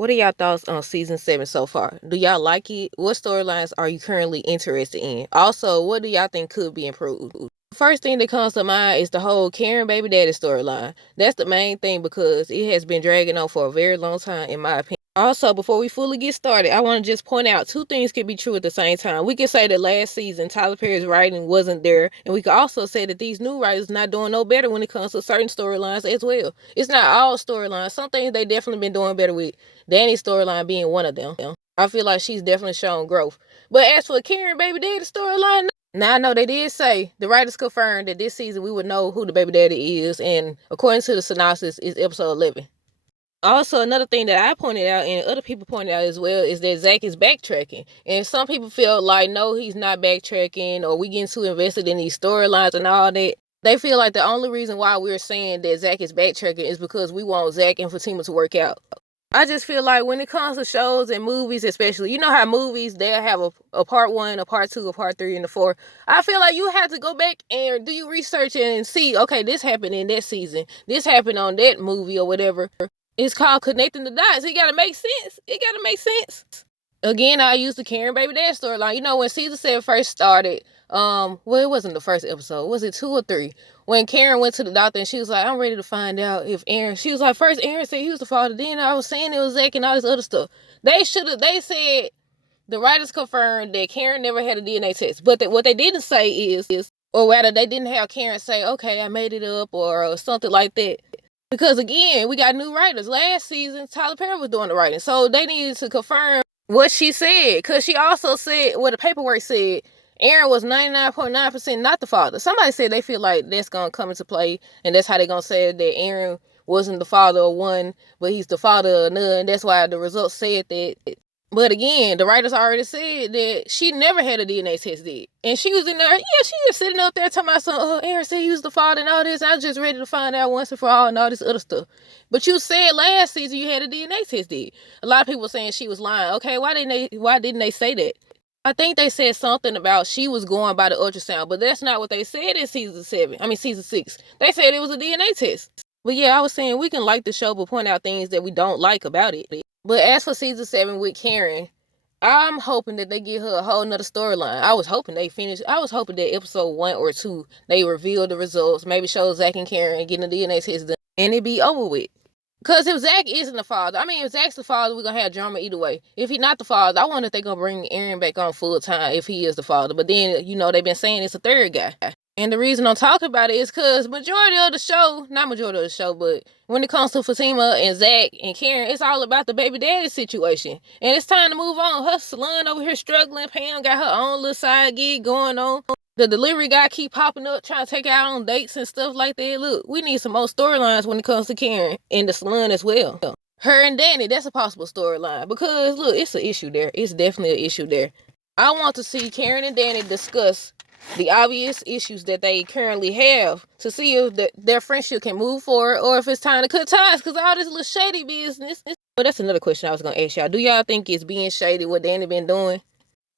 What are y'all thoughts on season 7 so far? Do y'all like it? What storylines are you currently interested in? Also, what do y'all think could be improved? First thing that comes to mind is the whole Karen baby daddy storyline. That's the main thing because it has been dragging on for a very long time, in my opinion. Also, before we fully get started, I want to just point out two things can be true at the same time. We can say that last season Tyler Perry's writing wasn't there, and we can also say that these new writers not doing no better when it comes to certain storylines as well. It's not all storylines. Some things they definitely been doing better with. Danny's storyline being one of them. I feel like she's definitely shown growth. But as for Karen baby daddy storyline, now I know they did say the writers confirmed that this season we would know who the baby daddy is, and according to the synopsis, is episode 11. Also, another thing that I pointed out and other people pointed out as well is that Zach is backtracking. And some people feel like, no, he's not backtracking, or we getting too invested in these storylines and all that. They feel like the only reason why we're saying that Zach is backtracking is because we want Zach and Fatima to work out. I just feel like when it comes to shows and movies especially, you know how movies, they'll have a part 1, a part 2, a part 3, and a 4. I feel like you have to go back and do your research and see, okay, this happened in that season. This happened on that movie or whatever. It's called connecting the dots. It gotta make sense. It gotta make sense. Again, I used the Karen baby dad storyline. You know, when season 7 first started, well, it wasn't the first episode. Was it 2 or 3? When Karen went to the doctor and she was like, I'm ready to find out if Aaron, she was like, first Aaron said he was the father. Then I was saying it was Zach and all this other stuff. They said, the writers confirmed that Karen never had a DNA test. But what they didn't say is, or rather they didn't have Karen say, okay, I made it up or something like that. Because again, we got new writers. Last season, Tyler Perry was doing the writing. So they needed to confirm what she said. Because she also said, what the paperwork said, Aaron was 99.9% not the father. Somebody said they feel like that's going to come into play. And that's how they're going to say that Aaron wasn't the father of one, but he's the father of none. That's why the results said that. But again, the writers already said that she never had a DNA test did. And she was in there, she just sitting up there talking about some, Aaron said he was the father and all this. I was just ready to find out once and for all and all this other stuff. But you said last season you had a DNA test did. A lot of people were saying she was lying. Okay, why didn't they say that? I think they said something about she was going by the ultrasound, but that's not what they said in season 6. They said it was a DNA test. But yeah, I was saying we can like the show but point out things that we don't like about it. But as for season 7 with Karen, I'm hoping that they give her a whole nother storyline. I was hoping they finish. I was hoping that episode 1 or 2, they reveal the results, maybe show Zach and Karen getting the DNA test done, and it be over with. Because if Zach isn't the father, if Zach's the father, we're going to have drama either way. If he's not the father, I wonder if they're going to bring Aaron back on full time if he is the father. But then, they've been saying it's a third guy. And the reason I'm talking about it is because majority of the show, not majority of the show, but when it comes to Fatima and Zach and Karen, it's all about the baby daddy situation. And it's time to move on. Her salon over here struggling. Pam got her own little side gig going on. The delivery guy keep popping up, trying to take her out on dates and stuff like that. Look, we need some more storylines when it comes to Karen and the salon as well. Her and Danni, that's a possible storyline. Because, look, it's an issue there. It's definitely an issue there. I want to see Karen and Danni discuss the obvious issues that they currently have to see if their friendship can move forward or if it's time to cut ties because all this little shady business. But that's another question I was going to ask y'all. Do y'all think it's being shady what Danni been doing?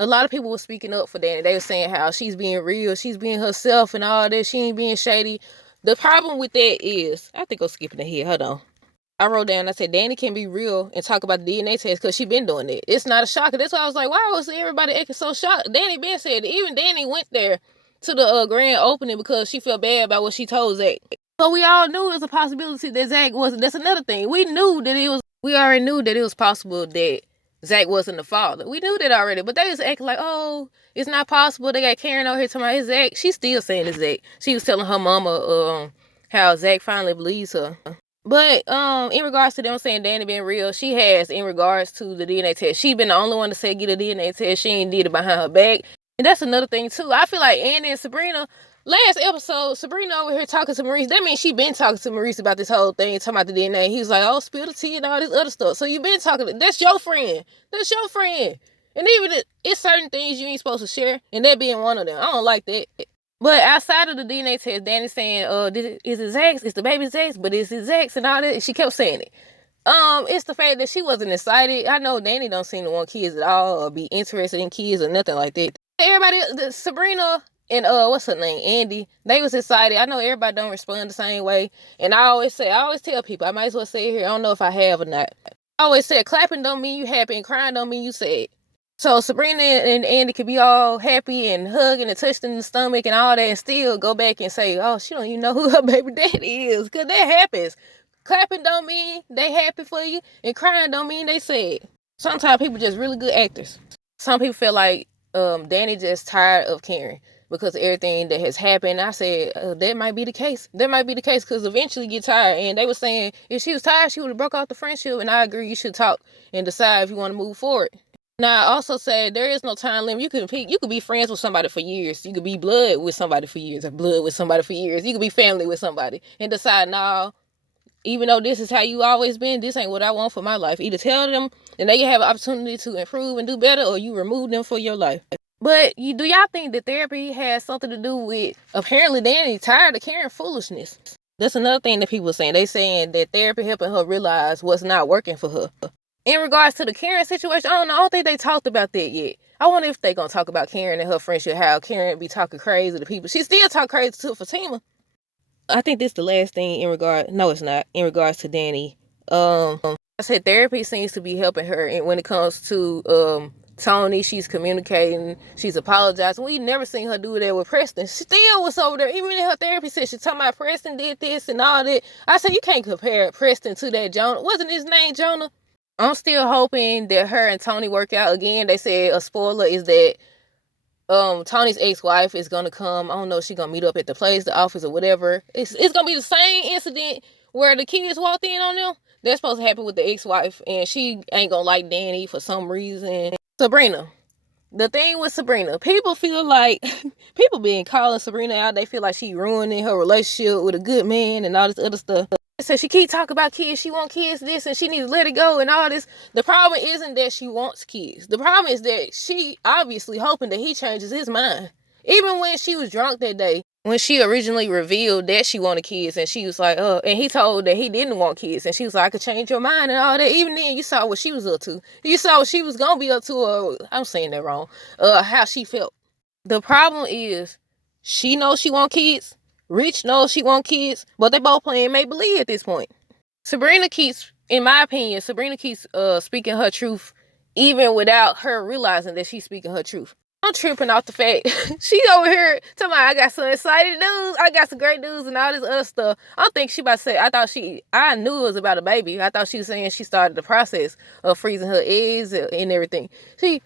A lot of people were speaking up for Danni. They were saying how she's being real, she's being herself and all that. She ain't being shady. The problem with that is, I think I'm skipping ahead. Hold on. I wrote down, I said, Danni can be real and talk about the DNA test because she been doing it. It's not a shocker. That's why I was like, why was everybody acting so shocked? Danni been said it. Even Danni went there to the grand opening because she felt bad about what she told Zach. So we all knew it was a possibility that Zach wasn't. That's another thing. We already knew that it was possible that Zach wasn't the father. We knew that already. But they was acting like, oh, it's not possible. They got Karen out here talking about it's Zach. She's still saying it's Zach. She was telling her mama how Zach finally believes her. But in regards to them saying Danni being real, she has in regards to the DNA test. She been the only one to say get a DNA test. She ain't did it behind her back. And that's another thing too. I feel like Andy and Sabrina, last episode, Sabrina over here talking to Maurice. That means she been talking to Maurice about this whole thing, talking about the DNA. He was like, oh, spill the tea and all this other stuff. So you been talking, that's your friend. That's your friend. And even it's certain things you ain't supposed to share, and that being one of them. I don't like that. But outside of the DNA test, Danni saying, is it Zach's? It's the baby Zach's, but is it Zach's and all that? She kept saying it. It's the fact that she wasn't excited. I know Danni don't seem to want kids at all or be interested in kids or nothing like that. Everybody, Sabrina and what's her name, Andy, they was excited. I know everybody don't respond the same way. And I always tell people, I might as well say it here, I don't know if I have or not. I always said clapping don't mean you happy and crying don't mean you sad. So Sabrina and Andy could be all happy and hugging and touched in the stomach and all that and still go back and say, oh, she don't even know who her baby daddy is. Because that happens. Clapping don't mean they happy for you and crying don't mean they sad. Sometimes people just really good actors. Some people feel like Danni just tired of caring because of everything that has happened. I said, that might be the case. That might be the case because eventually you get tired. And they were saying if she was tired, she would have broke off the friendship. And I agree, you should talk and decide if you want to move forward. Now, I also said there is no time limit. You could be friends with somebody for years. You could be blood with somebody for years, or blood with somebody for years. You could be family with somebody and decide, no, even though this is how you always been, this ain't what I want for my life. Either tell them and they have an opportunity to improve and do better, or you remove them for your life. But do y'all think that therapy has something to do with, apparently Danni tired of caring foolishness? That's another thing that people are saying. They saying that therapy helping her realize what's not working for her. In regards to the Karen situation, I don't think they talked about that yet. I wonder if they gonna talk about Karen and her friendship, how Karen be talking crazy to people. She still talk crazy to Fatima. I think this is the last thing in regard. No, it's not. In regards to Danni, I said therapy seems to be helping her, and when it comes to Tony, she's communicating, she's apologizing. We never seen her do that with Preston. She still was over there, even in her therapy session, talking about Preston did this and all that. I said you can't compare Preston to that Jonah. Wasn't his name Jonah? I'm still hoping that her and Tony work out again. They said a spoiler is that Tony's ex-wife is gonna come. I don't know if she's gonna meet up at the place, the office, or whatever. It's gonna be the same incident where the kids walked in on them. That's supposed to happen with the ex-wife, and she ain't gonna like Danni for some reason. Sabrina. The thing with Sabrina, people feel like people being calling Sabrina out. They feel like she ruining her relationship with a good man and all this other stuff. So she keep talking about kids. She want kids, this, and she needs to let it go and all this. The problem isn't that she wants kids. The problem is that she obviously hoping that he changes his mind. Even when she was drunk that day, when she originally revealed that she wanted kids, and she was like, and he told that he didn't want kids, and she was like, I could change your mind and all that. Even then, you saw what she was up to. You saw what she was gonna be up to, or I'm saying that wrong, how she felt. The problem is, she knows she want kids. Rich knows she want kids, but they both playing make-believe at this point. Sabrina keeps, in my opinion, speaking her truth, even without her realizing that she's speaking her truth. I'm tripping off the fact she over here talking about I got some exciting news, I got some great news and all this other stuff. I don't think she about to say, I knew it was about a baby. I thought she was saying she started the process of freezing her eggs and everything.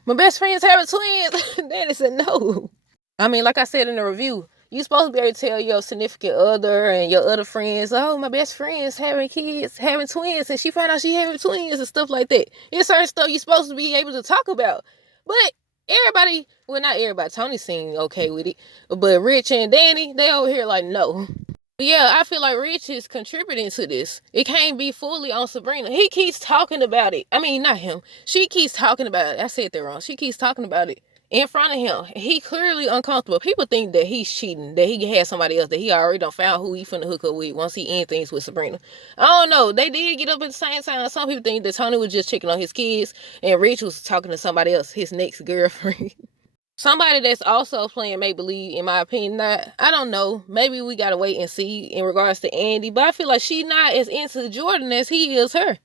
My best friend's having twins. Danni said no. I mean, like I said in the review, you supposed to be able to tell your significant other and your other friends, oh, my best friend's having kids, having twins, and she found out she having twins and stuff like that. It's certain stuff you're supposed to be able to talk about. But everybody, well, not everybody, Tony seemed okay with it, but Rich and Danni, they over here like, no. But yeah, I feel like Rich is contributing to this. It can't be fully on Sabrina. He keeps talking about it. I mean, not him. She keeps talking about it. I said that wrong. She keeps talking about it in front of him. He clearly uncomfortable. People think that he's cheating, that he had somebody else, that he already done found who he finna hook up with once he ends things with Sabrina. I don't know. They did get up at the same time. Some people think that Tony was just checking on his kids and Rich was talking to somebody else, his next girlfriend. Somebody that's also playing make-believe, in my opinion, I don't know. Maybe we gotta wait and see in regards to Andy, but I feel like she not as into Jordan as he is her.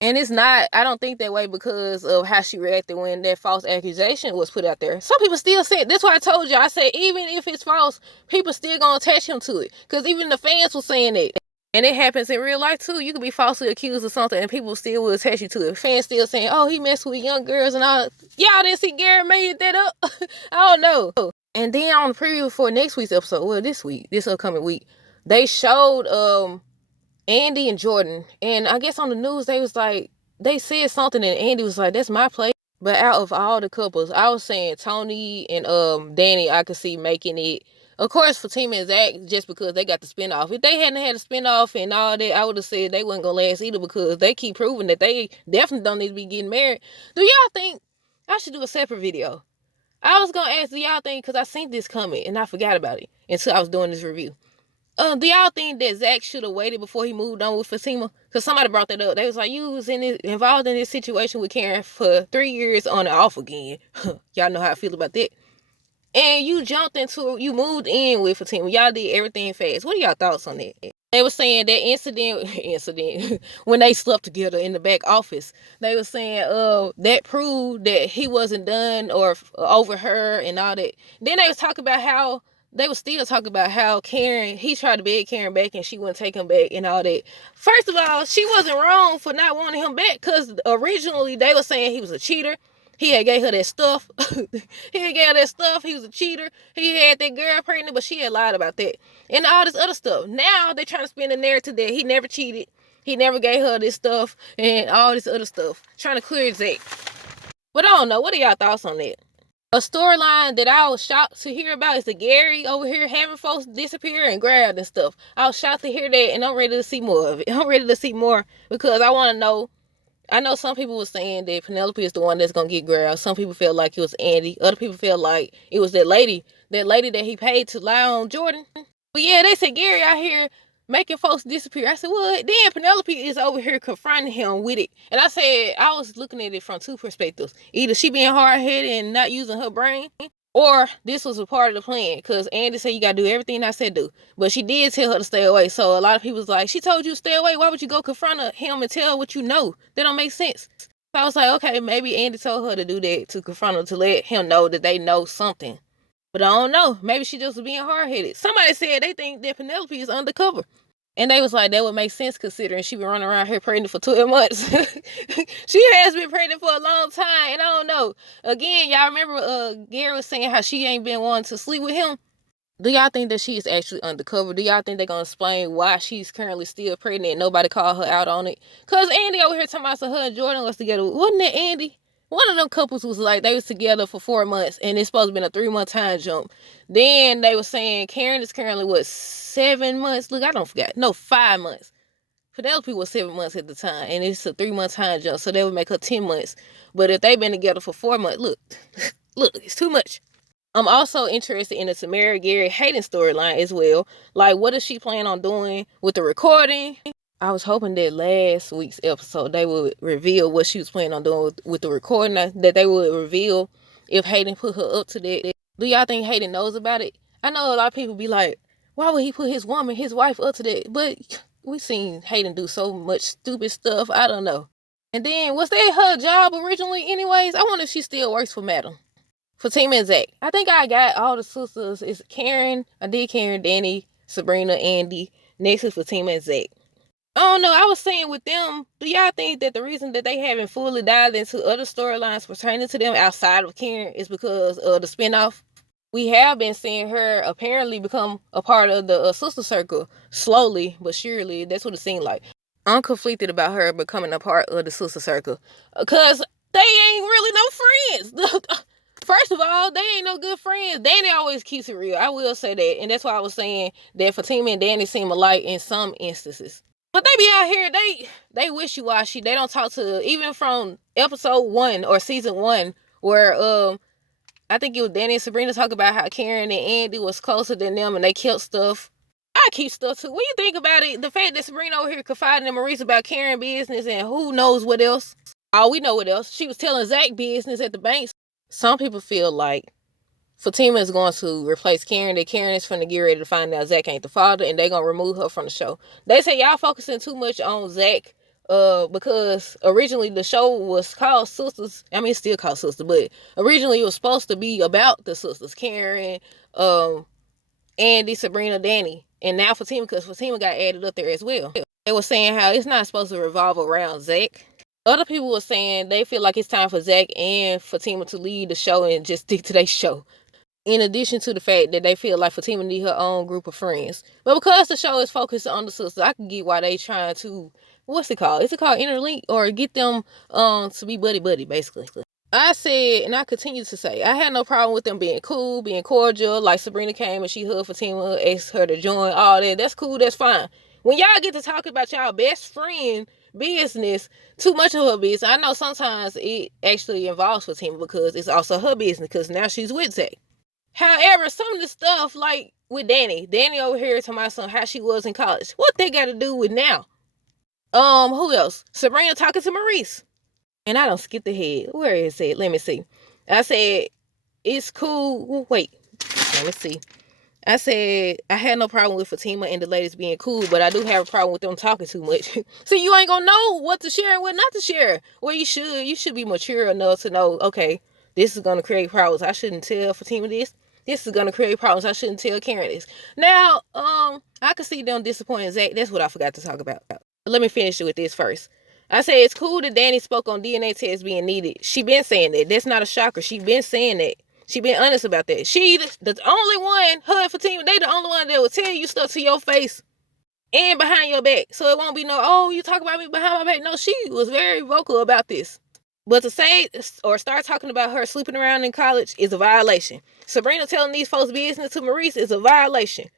And it's not, I don't think that way because of how she reacted when that false accusation was put out there. Some people still say it. That's why I told you. I said, even if it's false, people still gonna attach him to it. Because even the fans were saying it. And it happens in real life too. You could be falsely accused of something and people still will attach you to it. Fans still saying, oh, he messed with young girls and all. Y'all didn't see Gary made that up? I don't know. And then on the preview for next week's episode, well, this upcoming week, they showed Andy and Jordan. And I guess on the news, they said something and Andy was like, that's my play. But out of all the couples, I was saying Tony and Danni, I could see making it. Of course, Fatima and Zach, just because they got the spinoff. If they hadn't had a spinoff and all that, I would have said they wasn't going to last either because they keep proving that they definitely don't need to be getting married. Do y'all think I should do a separate video? I was going to ask, do y'all think, because I seen this coming and I forgot about it until I was doing this review. Do y'all think that Zach should have waited before he moved on with Fatima? Because somebody brought that up. They was like, you was involved in this situation with Karen for 3 years on and off again. Y'all know how I feel about that. And you moved in with Fatima. Y'all did everything fast. What are y'all thoughts on that? They were saying that incident when they slept together in the back office. They were saying that proved that he wasn't done or over her and all that. Then they was talking about how they was still talking about how Karen, he tried to beg Karen back and she wouldn't take him back and all that. First of all, she wasn't wrong for not wanting him back, because originally they were saying he was a cheater. He had gave her that stuff. He was a cheater. He had that girl pregnant, but she had lied about that. And all this other stuff. Now they trying to spin the narrative that he never cheated. He never gave her this stuff and all this other stuff. Trying to clear his act. But I don't know. What are y'all thoughts on that? A storyline that I was shocked to hear about is the Gary over here having folks disappear and grabbed and stuff. I was shocked to hear that, and I'm ready to see more of it. I'm ready to see more because I want to know. I know some people were saying that Penelope is the one that's going to get grabbed. Some people felt like it was Andy. Other people felt like it was that lady that he paid to lie on Jordan. But yeah, they said Gary out here making folks disappear. I said, what? Then Penelope is over here confronting him with it. And I said, I was looking at it from two perspectives. Either she being hard-headed and not using her brain, or this was a part of the plan, because Andy said you got to do everything I said do. But she did tell her to stay away. So a lot of people was like, she told you to stay away. Why would you go confront him and tell what you know? That don't make sense. So I was like, okay, maybe Andy told her to do that, to confront her, to let him know that they know something. But I don't know. Maybe she just was being hard-headed. Somebody said they think that Penelope is undercover. And they was like, that would make sense considering she been running around here pregnant for 12 months. She has been pregnant for a long time. And I don't know. Again, y'all remember Gary was saying how she ain't been wanting to sleep with him? Do y'all think that she is actually undercover? Do y'all think they're going to explain why she's currently still pregnant and nobody called her out on it? Because Andy over here talking about so her and Jordan was together. Wasn't it Andy? One of them couples was like, they was together for 4 months and it's supposed to be a 3-month time jump. Then they were saying Karen is currently, 7 months? Look, I don't forget. No, 5 months. Penelope was 7 months at the time and it's a 3-month time jump, so they would make her 10 months. But if they've been together for 4 months, look, it's too much. I'm also interested in the Tamara Gary Hayden storyline as well. Like, what does she plan on doing with the recording? I was hoping that last week's episode they would reveal what she was planning on doing with the recording, that they would reveal if Hayden put her up to that. Do y'all think Hayden knows about it? I know a lot of people be like, why would he put his wife up to that? But we seen Hayden do so much stupid stuff. I don't know. And then, was that her job originally anyways? I wonder if she still works for Madam. Fatima and Zach. I think I got all the sisters. It's Karen. I did Karen, Danni, Sabrina, Andy. Next is Fatima and Zach. I don't know. I was saying with them, do y'all think that the reason that they haven't fully dived into other storylines pertaining to them outside of Karen is because of the spinoff? We have been seeing her apparently become a part of the sister circle slowly but surely. That's what it seemed like. I'm conflicted about her becoming a part of the sister circle because they ain't really no friends. First of all, they ain't no good friends. Danni always keeps it real. I will say that. And that's why I was saying that Fatima and Danni seem alike in some instances. But they be out here, they wishy-washy. They don't talk to, even from episode 1 or season 1, where I think it was Danni and Sabrina talk about how Karen and Andy was closer than them and they kept stuff. I keep stuff too. When you think about it, the fact that Sabrina over here confiding in Maurice about Karen business and who knows what else. Oh, we know what else. She was telling Zach business at the bank. Some people feel like Fatima is going to replace Karen, that Karen is finna get ready to find out Zach ain't the father, and they're going to remove her from the show. They say y'all focusing too much on Zach because originally the show was called Sistas. I mean, it's still called Sistas, but originally it was supposed to be about the sisters, Karen, Andy, Sabrina, Danni, and now Fatima, because Fatima got added up there as well. They were saying how it's not supposed to revolve around Zach. Other people were saying they feel like it's time for Zach and Fatima to lead the show and just stick to their show. In addition to the fact that they feel like Fatima need her own group of friends. But because the show is focused on the sisters, I can get why they trying to, what's it called? Is it called interlink? Or get them to be buddy-buddy, basically. I said, and I continue to say, I had no problem with them being cool, being cordial. Like Sabrina came and she hugged Fatima, asked her to join, all that. That's cool, that's fine. When y'all get to talk about y'all best friend business, too much of her business, I know sometimes it actually involves Fatima because it's also her business because now she's with Zach. However, some of the stuff, like with Danni over here talking about how she was in college, what they got to do with now? Who else? Sabrina talking to Maurice. And I don't skip ahead. Where is it? Let me see. I said, it's cool. Wait, let me see. I said I had no problem with Fatima and the ladies being cool, but I do have a problem with them talking too much. See, you ain't gonna know what to share and what not to share. Well, you should be mature enough to know, okay, this is gonna create problems. I shouldn't tell Fatima this. This is gonna create problems. I shouldn't tell Karen this. Now, I could see them disappointing Zach. That's what I forgot to talk about. Let me finish with this first. I say it's cool that Danni spoke on DNA tests being needed. She been saying that. That's not a shocker. She been saying that. She been honest about that. She the only one, her and Fatima, they the only one that will tell you stuff to your face and behind your back. So it won't be no, oh, you talk about me behind my back. No, she was very vocal about this. But to say or start talking about her sleeping around in college is a violation. Sabrina telling these folks business to Maurice is a violation.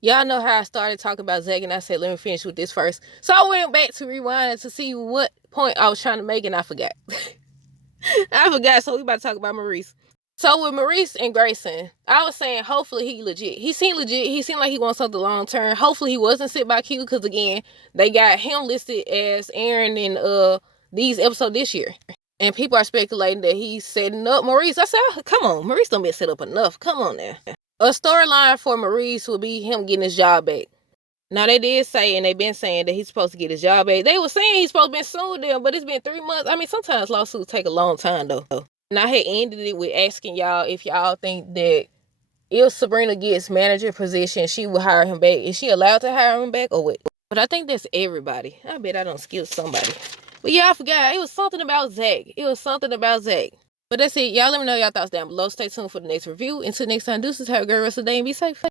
Y'all know how I started talking about Zach, and I said, let me finish with this first. So I went back to rewind to see what point I was trying to make, and I forgot. So we about to talk about Maurice. So with Maurice and Grayson, I was saying hopefully he legit. He seemed legit. He seemed like he wants something long term. Hopefully he wasn't sit by Q, because again, they got him listed as Aaron in these episodes this year. And people are speculating that he's setting up Maurice. I said, oh, come on, Maurice don't been set up enough. Come on now. A storyline for Maurice will be him getting his job back. Now, they did say, and they've been saying that he's supposed to get his job back. They were saying he's supposed to be sued them, but it's been 3 months. I mean, sometimes lawsuits take a long time, though. And I had ended it with asking y'all if y'all think that if Sabrina gets manager position, she will hire him back. Is she allowed to hire him back or what? But I think that's everybody. I bet I don't skip somebody. But yeah, I forgot. It was something about Zach. But that's it. Y'all let me know y'all thoughts down below. Stay tuned for the next review. Until next time, deuces. Have a great rest of the day and be safe.